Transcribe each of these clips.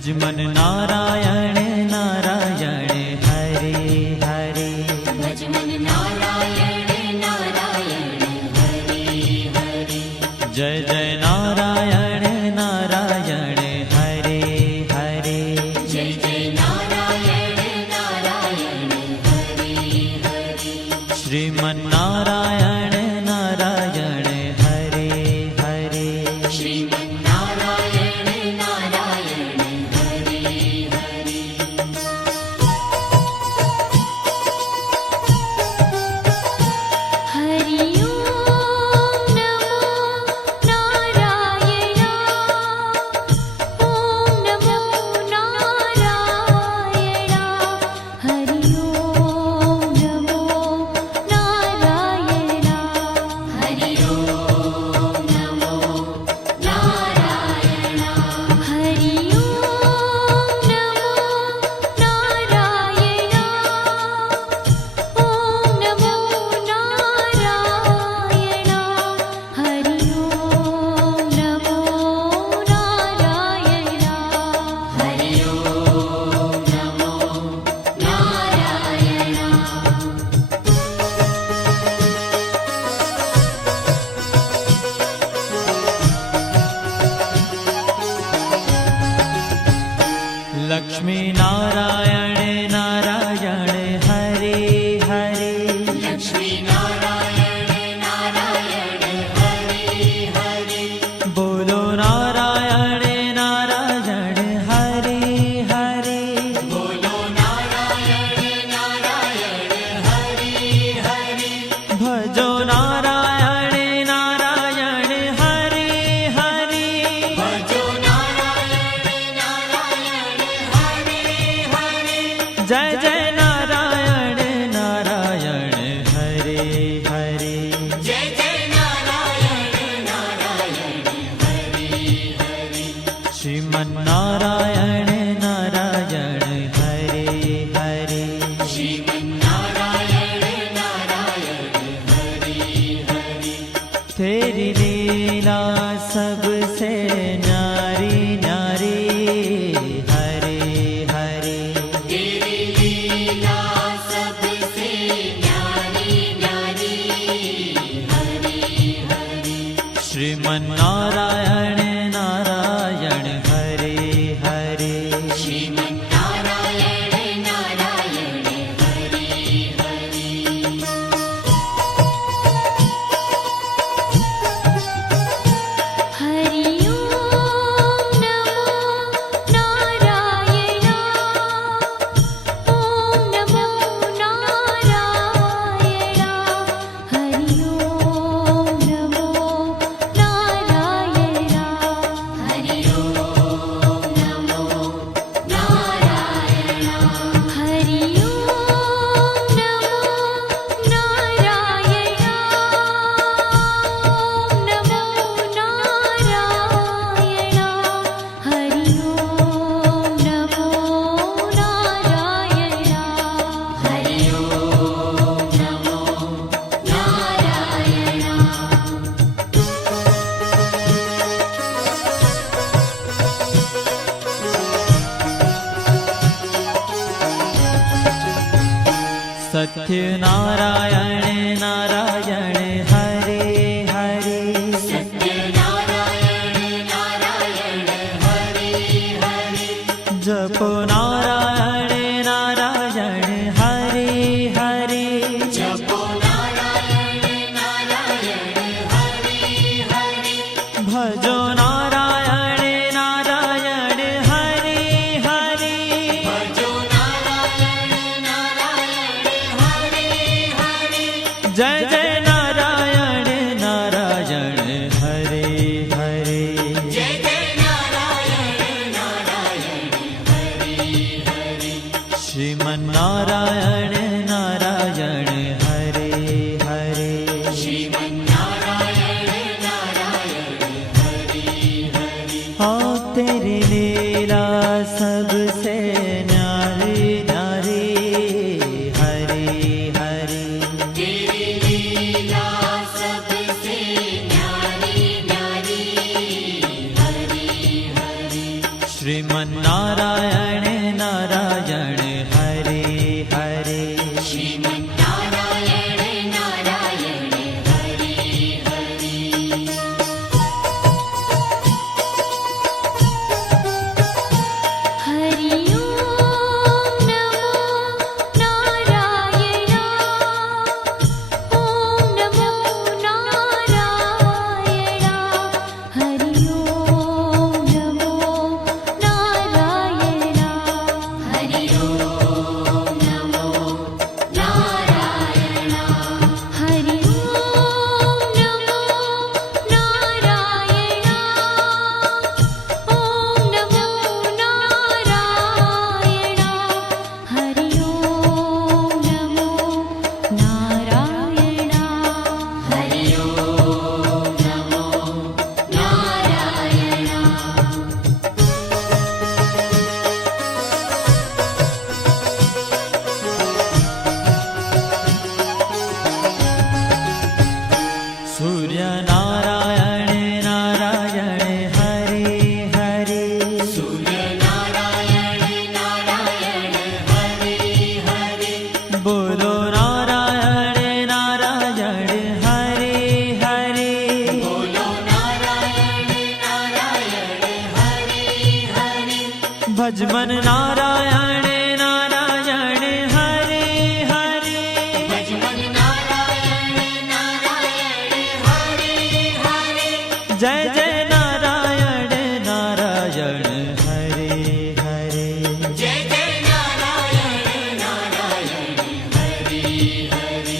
भज मन नारायण नारायण हरे हरे। भज मन नारायण नारायण हरे हरे। जय जय नारायण नारायण हरे हरे। जय जय नारायण नारायण हरे हरे। श्रीमन नारायण नारायण हरे हरे। श्रीमन नारायण नारायण हरे हरे। हरि ओम नमो नारायण। ओम नमो नारायण। हरि ओम नमो नारायण। हरि ओम नमो नारायण। हरि ओम नमो नारायण। ओम नमो नारायण। हरि ओम नमो नारायण। हरि ओम नमो नारायण। लक्ष्मी नारायण नारायण हरे हरे। लक्ष्मी नारायण नारायण हरे हरे। बोलो नारायण नारायण हरे हरे। बोलो नारायण नारायण हरे हरे। भजो नारायण नारायण हरे हरे। भजो नारायण नारायण हरे हरे। जय जय नारायण नारायण हरे हरे। जय जय नारायण नारायण हरे हरे। श्रीमन नारायण नारायण हरे हरे। श्रीमन नारायण नारायण हरे हरे। तेरी लीला सबसे न्यारी न्यारी हरे हरे। तेरी लीला सबसे न्यारी न्यारी हरे हरे। श्रीमन नारायण नारायण हरे हरे। श्रीमन नारायण नारायण हरे हरे। हरि ओम नमो नारायण। ओम नमो नारायण। हरि ओम नमो नारायण। हरि ओम नमो नारायण। हरि ओम नमो नारायण। ओम नमो नारायण। हरि ओम नमो नारायण। हरि ओम नमो सत्य नारायण नारायण हरे हरे। सत्य नारायण नारायण हरे हरे। जपो नारायण नारायण हरे हरे। जपो नारायण नारायण हरे हरे। भजो नारायण नारायण हरे हरे। भजो नारायण नारायण हरे हरे। जय जय नारायण नारायण हरे हरे। जय जय नारायण नारायण हरे हरे। श्रीमन नारायण नारायण हरे हरे। श्रीमन नारायण नारायण हरे हरे। हाँ तेरी लीला सबसे न्यारी न्यारी हरे हरे। तेरी लीला सबसे न्यारी न्यारी हरे हरे। श्रीमन्नारायण नारायण हरे हरे श्रीमन्नारायण नारायण हरि हरि हरि ओम नमो नारायण ओम नमो नारायण हरि ओम नमो नारायण हरि ओम नमो नारायण हरि ओम नमो नारायण ओम नमो नारायण हरि ओम नमो नारायण हरि ओम नमो नारायण सूर्य नारायण नारायण हरे हरे सूर्य नारायण नारायण हरि हरि बोलो नारायण नारायण हरे हरे बोलो नारायण नारायण हरि हरि भजमन नारायण नारायण हरे हरे भजमन नारायण नारायण हरि हरि जय जय नारायण नारायण हरे हरे जय जय नारायण नारायण हरि हरि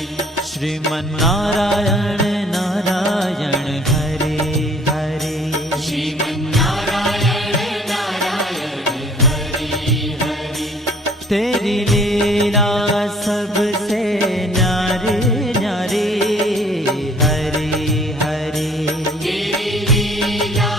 श्रीमन्नारायण नारायण हरे हरे श्रीमन्नारायण नारायण हरि हरि तेरी लीला सबसे न्यारी न्यारी हरे हरे तेरी लीला